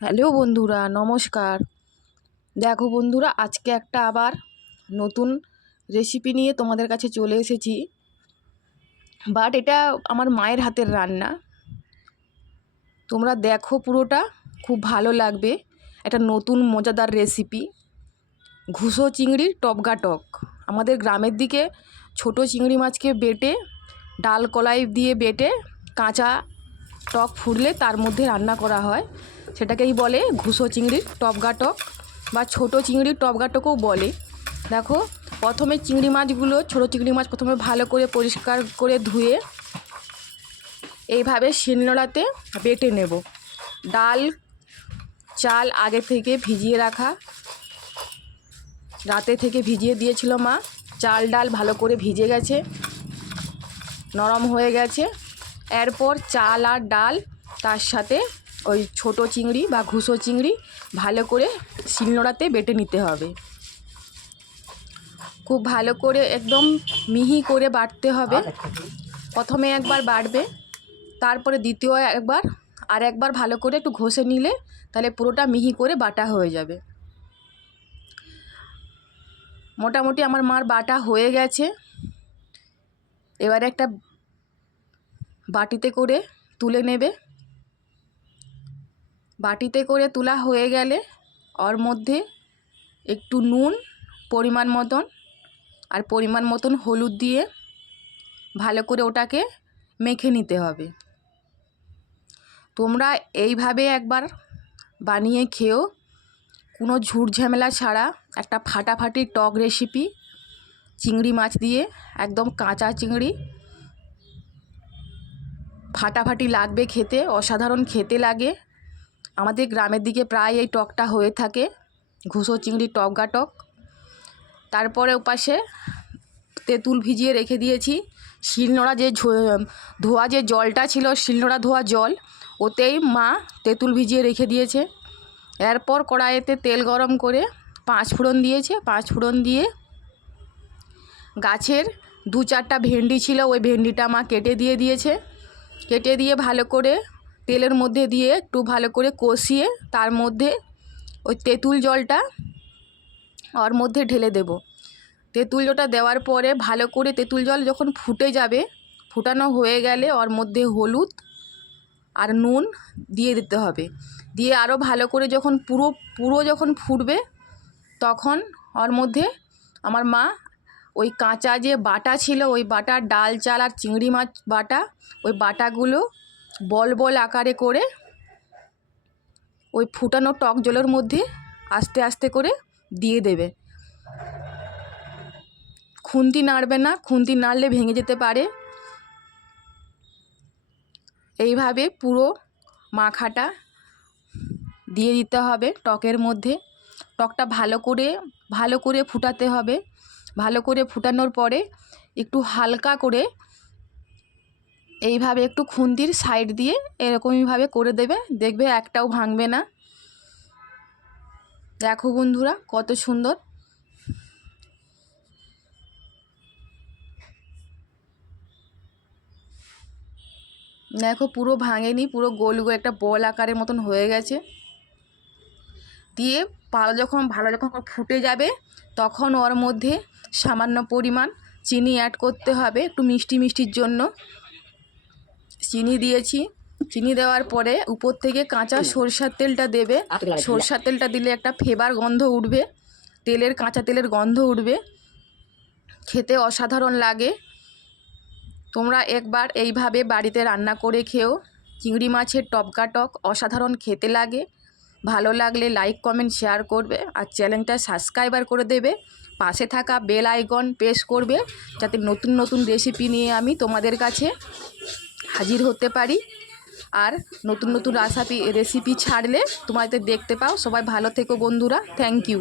Hello বন্ধুরা, নমস্কার। দেখো বন্ধুরা, আজকে একটা আবার নতুন রেসিপি নিয়ে তোমাদের কাছে চলে এসেছি। বাট এটা আমার মায়ের হাতের রান্না। তোমরা দেখো পুরোটা, খুব ভালো লাগবে। একটা নতুন মজাদার রেসিপি ঘুষো চিংড়ির টপগা টক। আমাদের গ্রামের দিকে ছোট চিংড়ি মাছকে বেটে, ডাল কলাই দিয়ে বেটে, কাঁচা টক ফুটলে তার মধ্যে রান্না করা হয়। সেটাকেই বলে ঘুষো চিংড়ির টপগা টক বা ছোটো চিংড়ির টপগা টকও বলে। দেখো, প্রথমে চিংড়ি মাছগুলো, ছোটো চিংড়ি মাছ প্রথমে ভালো করে পরিষ্কার করে ধুয়ে এইভাবে শিলনোড়াতে বেটে নেব। ডাল, চাল আগে থেকে ভিজিয়ে রাখা। রাতে থেকে ভিজিয়ে দিয়েছিল মা। চাল ডাল ভালো করে ভিজে গেছে, নরম হয়ে গেছে। এরপর চাল আর ডাল তার সাথে ওই ছোট চিংড়ি বা ঘুষো চিংড়ি ভালো করে শিলনোড়াতে বেটে নিতে হবে। খুব ভালো করে একদম মিহি করে বাটতে হবে। প্রথমে একবার বাটবে তারপরে দ্বিতীয় একবার আর একবার ভালো করে একটু ঘষে নিলে তাহলে পুরোটা মিহি করে বাটা হয়ে যাবে। মোটামুটি আমার মার বাটা হয়ে গেছে। এবারে একটা বাটিতে করে তুলে নেবে। বাটিতে করে তোলা হয়ে গেলে ওর মধ্যে একটু নুন পরিমাণ মতন আর পরিমাণ মতন হলুদ দিয়ে ভালো করে ওটাকে মেখে নিতে হবে। তোমরা এইভাবে একবার বানিয়ে খেও। কোনো ঝুট ঝামেলা ছাড়া একটা ফাটাফাটি টক রেসিপি, চিংড়ি মাছ দিয়ে একদম কাঁচা চিংড়ি ফাটাফাটি লাগবে খেতে, অসাধারণ খেতে লাগে। আমাদের গ্রামের দিকে প্রায় এই টকটা হয়ে থাকে। ঘুষো চিংড়ি টকগা টক। তারপরে ওপাশে তেঁতুল ভিজিয়ে রেখে দিয়েছি। শিলনোড়া যে ধোয়া যে জলটা ছিল, শিলনোড়া ধোয়া জল, ওতেই মা তেঁতুল ভিজিয়ে রেখে দিয়েছে। এরপর কড়াইতে তেল গরম করে পাঁচ ফোড়ন দিয়েছে। পাঁচ ফোড়ন দিয়ে গাছের দু চারটা ভেন্ডি ছিল, ওই ভেন্ডিটা মা কেটে দিয়ে দিয়েছে। কেটে দিয়ে ভালো করে তেলের মধ্যে দিয়ে একটু ভালো করে কষিয়ে তার মধ্যে ওই তেঁতুল জলটা ওর মধ্যে ঢেলে দেব। তেঁতুল জলটা দেওয়ার পরে ভালো করে তেঁতুল জল যখন ফুটে যাবে, ফুটানো হয়ে গেলে ওর মধ্যে হলুদ আর নুন দিয়ে দিতে হবে। দিয়ে আরও ভালো করে যখন পুরো পুরো যখন ফুটবে, তখন ওর মধ্যে আমার মা ওই কাঁচা যে বাটা ছিল, ওই বাটা ডাল, চাল আর চিংড়ি মাছ বাটা, ওই বাটাগুলো বল বল আকারে করে ওই ফুটানো টক জলের মধ্যে আস্তে আস্তে করে দিয়ে দেবে। খুন্তি নাড়বে না, খুন্তি নাড়লে ভেঙে যেতে পারে। এইভাবে পুরো মাখাটা দিয়ে দিতে হবে টকের মধ্যে। টকটা ভালো করে ভালো করে ফুটাতে হবে। ভালো করে ফুটানোর পরে একটু হালকা করে এইভাবে একটু খুন্তির সাইড দিয়ে এরকমইভাবে করে দেবে। দেখবে একটাও ভাঙবে না। দেখো বন্ধুরা, কত সুন্দর। দেখো পুরো ভাঙেনি, পুরো গোল গোল একটা বল আকারের মতন হয়ে গেছে। দিয়ে ভালো যখন ভালো যখন ফুটে যাবে, তখন ওর মধ্যে সামান্য পরিমাণ চিনি অ্যাড করতে হবে, একটু মিষ্টি মিষ্টির জন্য। চিনি দিয়েছি। চিনি দেওয়ার পরে উপর থেকে কাঁচা সরষার তেলটা দেবে। সরষার তেলটা দিলে একটা ফেবার গন্ধ উঠবে। তেলের কাঁচা তেলের গন্ধ উঠবে। খেতে অসাধারণ লাগে। তোমরা একবার এইভাবে বাড়িতে রান্না করে খেও। চিংড়ি মাছের টপকা টক অসাধারণ খেতে লাগে। ভালো লাগলে লাইক কমেন্ট শেয়ার করবে আর চ্যানেলটা সাবস্ক্রাইবার করে দেবে। পাশে থাকা বেল আইকন প্রেস করবে। যাতে নতুন নতুন রেসিপি নিয়ে আমি তোমাদের কাছে হাজির হতে পারি। আর নতুন নতুন রেসিপি রেসিপি ছাড়লে তোমাদের দেখতে পাও। সবাই ভালো থেকো বন্ধুরা। Thank you